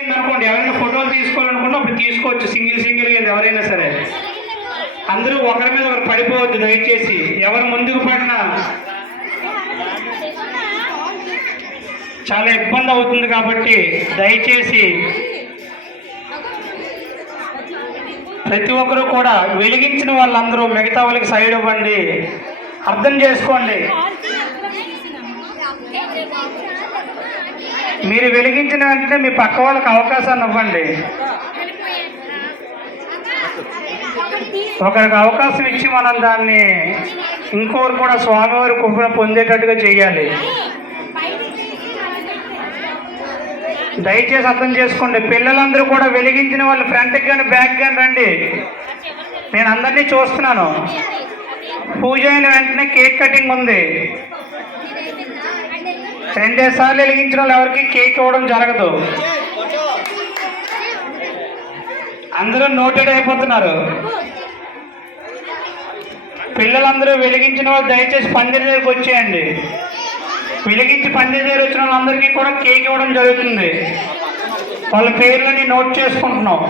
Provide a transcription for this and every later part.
అనుకోండి, ఎవరైనా ఫోటోలు తీసుకోవాలనుకుంటే అప్పుడు తీసుకోవచ్చు, సింగిల్గా ఎవరైనా సరే. అందరూ ఒకరి మీద ఒకరు పడిపోవద్దు దయచేసి. ఎవరు ముందుకు పడినా చాలా ఇబ్బంది అవుతుంది కాబట్టి దయచేసి ప్రతి ఒక్కరూ కూడా వెలిగించిన వాళ్ళందరూ మిగతా వాళ్ళకి సైడ్ ఇవ్వండి. అర్థం చేసుకోండి, మీరు వెలిగించిన వెంటనే మీ పక్క వాళ్ళకి అవకాశాన్ని ఇవ్వండి. ఒకరికి అవకాశం ఇచ్చి మనం దాన్ని ఇంకొకరు కూడా స్వామివారి కృపను పొందేటట్టుగా చేయాలి. దయచేసి అర్థం చేసుకోండి. పిల్లలందరూ కూడా వెలిగించిన వాళ్ళు ఫ్రంట్కి కానీ బ్యాక్ కానీ రండి. నేను అందరినీ చూస్తున్నాను. పూజ అయిన వెంటనే కేక్ కటింగ్ ఉంది. 2 సార్లు వెలిగించిన వాళ్ళు ఎవరికి కేక్ ఇవ్వడం జరగదు. అందరూ నోటెడ్ అయిపోతున్నారు. పిల్లలందరూ వెలిగించిన వాళ్ళు దయచేసి పందిరి దగ్గరికి వచ్చేయండి. వెలిగించి పందిరి దగ్గర వచ్చిన వాళ్ళందరికీ కూడా కేక్ ఇవ్వడం జరుగుతుంది. వాళ్ళ పేర్లని నోట్ చేసుకుంటున్నాం.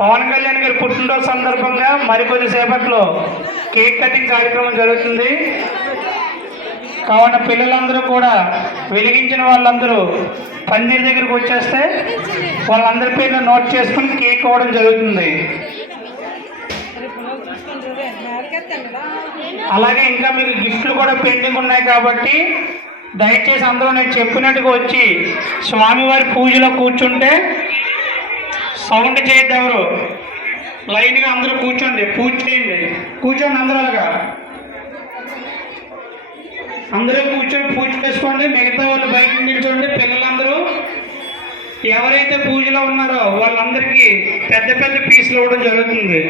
పవన్ కళ్యాణ్ గారి పుట్టినరోజు సందర్భంగా మరికొద్ది సేపట్లో కేక్ కటింగ్ కార్యక్రమం జరుగుతుంది. కావున పిల్లలందరూ కూడా వెలిగించిన వాళ్ళందరూ పందిరి దగ్గరికి వచ్చేస్తే వాళ్ళందరి పేర్లు నోట్ చేసుకుని కేక్ ఇవ్వడం జరుగుతుంది. అలాగే ఇంకా మీకు గిఫ్ట్లు కూడా పెండింగ్ ఉన్నాయి కాబట్టి దయచేసి అందరూ నేను చెప్పినట్టుగా వచ్చి స్వామివారి పూజలో కూర్చుంటే సౌండ్ చేయొద్దు. ఎవరు లైన్గా అందరూ కూర్చోండి, పూజ చేయండి. కూర్చోండి అందరూగా, అందరూ కూర్చొని పూజ చేసుకోండి. మిగతా వాళ్ళు బయట నిల్చోండి. పిల్లలందరూ ఎవరైతే పూజలో ఉన్నారో వాళ్ళందరికీ పెద్ద పెద్ద పీసులు ఇవ్వడం జరుగుతుంది.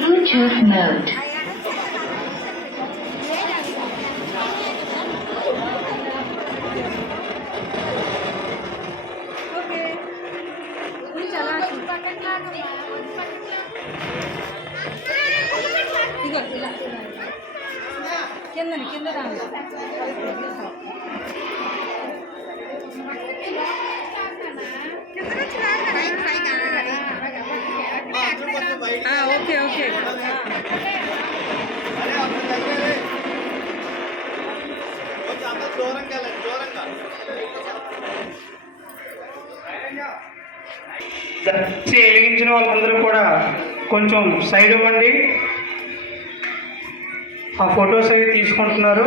Bluetooth mode. కింద రాను. Okay okay. వెలిగించిన వాళ్ళందరూ కూడా కొంచెం సైడ్ ఇవ్వండి. ఆ ఫొటోస్ అవి తీసుకుంటున్నారు.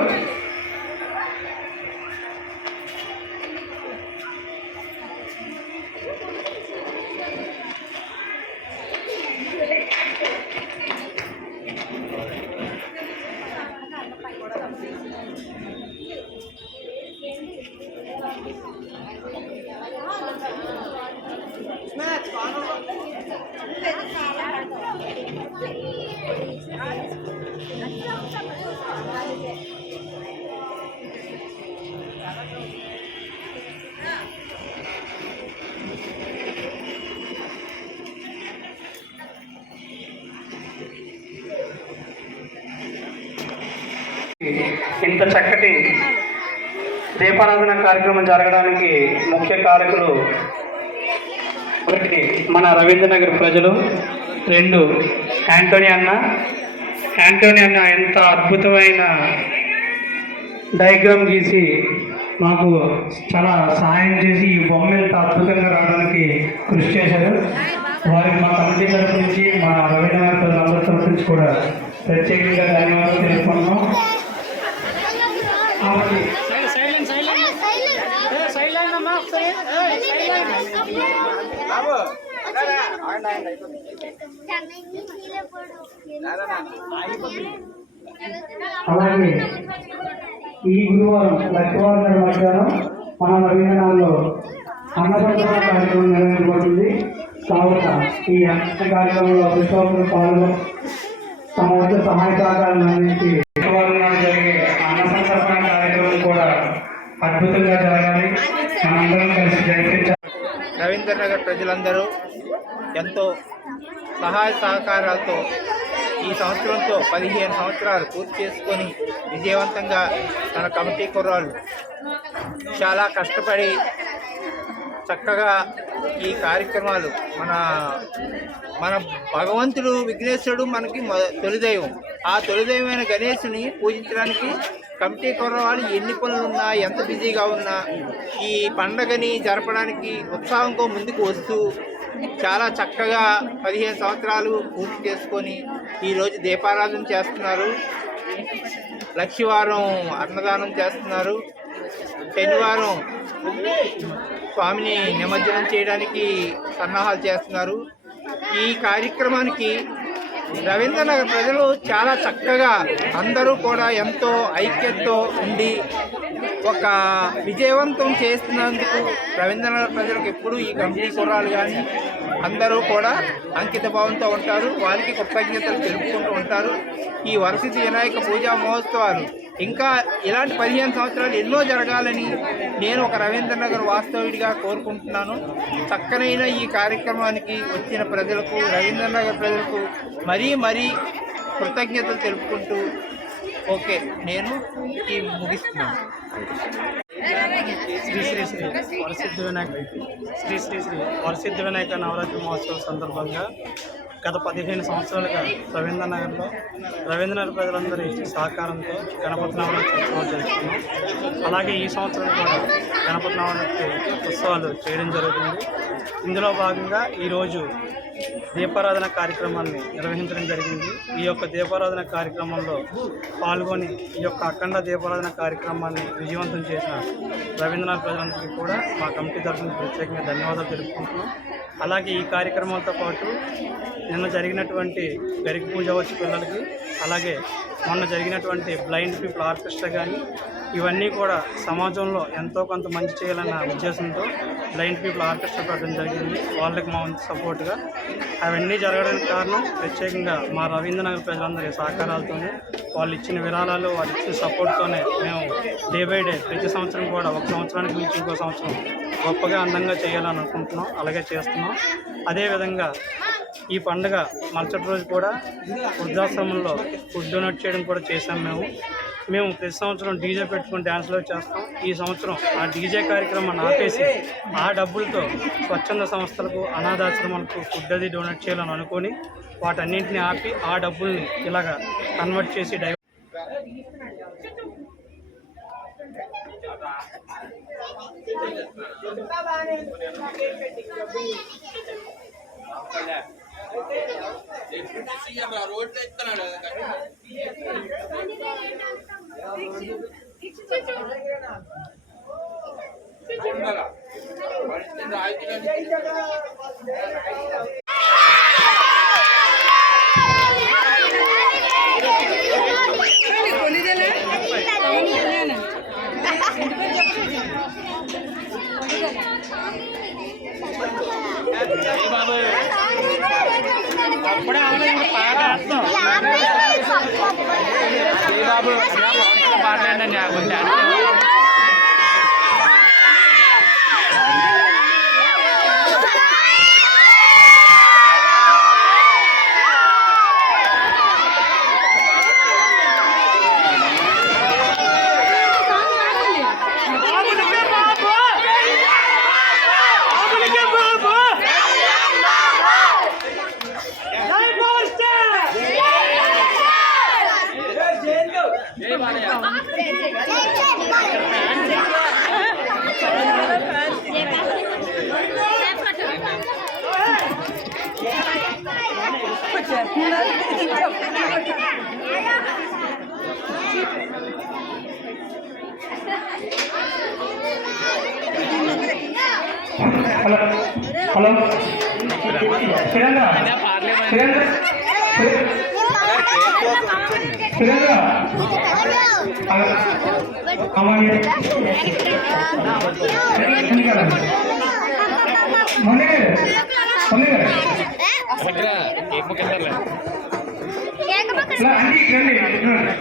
ఇంత చక్కటి దీపారాధన కార్యక్రమం జరగడానికి ముఖ్య కారకులు ఒకటి మన రవీంద్రనగర్ ప్రజలు, రెండు యాంటోనీ అన్న. యాంటోనీ అన్న ఎంత అద్భుతమైన డయాగ్రామ్ గీసి మాకు చాలా సహాయం చేసి ఈ బొమ్మ ఎంత అద్భుతంగా రావడానికి కృషి చేశారు. వారికి మా కమిటీ తరఫు నుంచి, మా రవీంద్రనగర్ ప్రజలందరి తరఫు నుంచి కూడా ప్రత్యేకంగా ధన్యవాదాలు తెలుసుకున్నాం. కాబట్టి అలాగే ఈ గురువారం లక్ష్మీవారం మధ్యాహ్నం మన రవీంద్రనాథ్లో అన్నసంతరణ కార్యక్రమం నిర్వహించబడుతుంది. కావున ఈ అన్న కార్యక్రమంలో విశ్వాసులు పాల్గొని తమ వద్ద సహాయ సహకారాలను అందించి శుక్రవారం నాడు జరిగే అన్నసంతరణ కార్యక్రమం కూడా అద్భుతంగా జరగాలి, మనందరం కలిసి జరిపించాలి. రవీంద్రనగర్ ప్రజలందరూ ఎంతో సహాయ సహకారాలతో ఈ సంవత్సరంతో 15 సంవత్సరాలు పూర్తి చేసుకొని విజయవంతంగా మన కమిటీ కుర్రాళ్ళు చాలా కష్టపడి చక్కగా ఈ కార్యక్రమాలు మన భగవంతుడు విఘ్నేశ్వరుడు మనకి తొలిదైవం. ఆ తొలిదైవమైన గణేశుని పూజించడానికి కమిటీ కుర్రవాళ్ళు ఎన్ని పనులున్నా, ఎంత బిజీగా ఉన్నా ఈ పండగని జరపడానికి ఉత్సాహంతో ముందుకు వస్తూ చాలా చక్కగా 15 సంవత్సరాలు పూర్తి చేసుకొని ఈరోజు దీపారాధన చేస్తున్నారు. లక్షవారం అన్నదానం చేస్తున్నారు. శనివారం స్వామిని నిమజ్జనం చేయడానికి సన్నాహాలు చేస్తున్నారు. ఈ కార్యక్రమానికి రవీంద్రనగర్ ప్రజలు చాలా చక్కగా అందరూ కూడా ఎంతో ఐక్యతతో ఉండి ఒక విజయవంతం చేస్తున్నందుకు రవీంద్రనగర్ ప్రజలకు ఎప్పుడు ఈ కమిటీ కుర్రాలు కానీ అందరూ కూడా అంకిత భావంతో ఉంటారు. వారికి కృతజ్ఞతలు తెలుపుకుంటూ ఉంటారు. ఈ వరసిద్ధి వినాయక పూజా మహోత్సవాలు ఇంకా ఇలాంటి 15 సంవత్సరాలు ఎన్నో జరగాలని నేను ఒక రవీంద్రనగర్ వాస్తవుడిగా కోరుకుంటున్నాను. చక్కనైన ఈ కార్యక్రమానికి వచ్చిన ప్రజలకు, రవీంద్రనగర్ ప్రజలకు మరీ కృతజ్ఞతలు తెలుపుకుంటూ ఓకే నేను ముగిస్తున్నాను. శ్రీ వరసిద్ధి వినాయక నవరాత్రి మహోత్సవం సందర్భంగా గత 15 సంవత్సరాలుగా రవీంద్రనగర్ ప్రజలందరి సహకారంతో గణపతి నవరాత్రి ఉత్సవాలు జరుపుతున్నాం. అలాగే ఈ సంవత్సరం కూడా గణపతి నవరాత్రి ఉత్సవాలు చేయడం జరుగుతుంది. ఇందులో భాగంగా ఈరోజు దీపారాధన కార్యక్రమాన్ని నిర్వహించడం జరిగింది. ఈ యొక్క దీపారాధన కార్యక్రమంలో పాల్గొని ఈ యొక్క అఖండ దీపారాధన కార్యక్రమాన్ని విజయవంతం చేసిన రవీంద్రనాథ్ ప్రజలందరికీ కూడా మా కమిటీ తరఫున ప్రత్యేకంగా ధన్యవాదాలు తెలుపుకుంటున్నాం. అలాగే ఈ కార్యక్రమాలతో పాటు నిన్న జరిగినటువంటి గరిక పూజ వచ్చి పిల్లలకి, అలాగే మొన్న జరిగినటువంటి బ్లైండ్ పీపుల్ ఆర్కెస్ట్రా కానీ ఇవన్నీ కూడా సమాజంలో ఎంతో కొంత మంచి చేయాలన్న ఉద్దేశంతో బ్లైండ్ పీపుల్ ఆర్కెస్ట్రా పెట్టడం జరిగింది. వాళ్ళకి మా వంతు సపోర్ట్గా అవన్నీ జరగడానికి కారణం ప్రత్యేకంగా మా రవీంద్రనగర్ ప్రజలందరి సహకారాలతోనే, వాళ్ళు ఇచ్చిన విరాళాలు, వాళ్ళు ఇచ్చిన సపోర్ట్తోనే మేము డే బై డే ప్రతి సంవత్సరం కూడా ఒక సంవత్సరానికి మించి ఇంకో సంవత్సరం గొప్పగా అందంగా చేయాలని అనుకుంటున్నాం. అలాగే చేస్తున్నాం. అదేవిధంగా ఈ పండుగ మరుసటి రోజు కూడా వృద్ధాశ్రమంలో ఫుడ్ డొనేట్ చేయడం కూడా చేశాం. మేము ప్రతి సంవత్సరం డీజే పెట్టుకుని డ్యాన్స్లో చేస్తాం. ఈ సంవత్సరం ఆ డీజే కార్యక్రమాన్ని ఆపేసి ఆ డబ్బులతో స్వచ్ఛంద సంస్థలకు, అనాథాశ్రమాలకు ఫుడ్ అది డొనేట్ చేయాలని అనుకొని వాటన్నింటినీ ఆపి ఆ డబ్బుల్ని ఇలాగా కన్వర్ట్ చేసి హలో హలో సురేంద్ర సురేంద్ర సురేంద్ర మురళి గారు మురళి గారు అండి రండి అండి గారు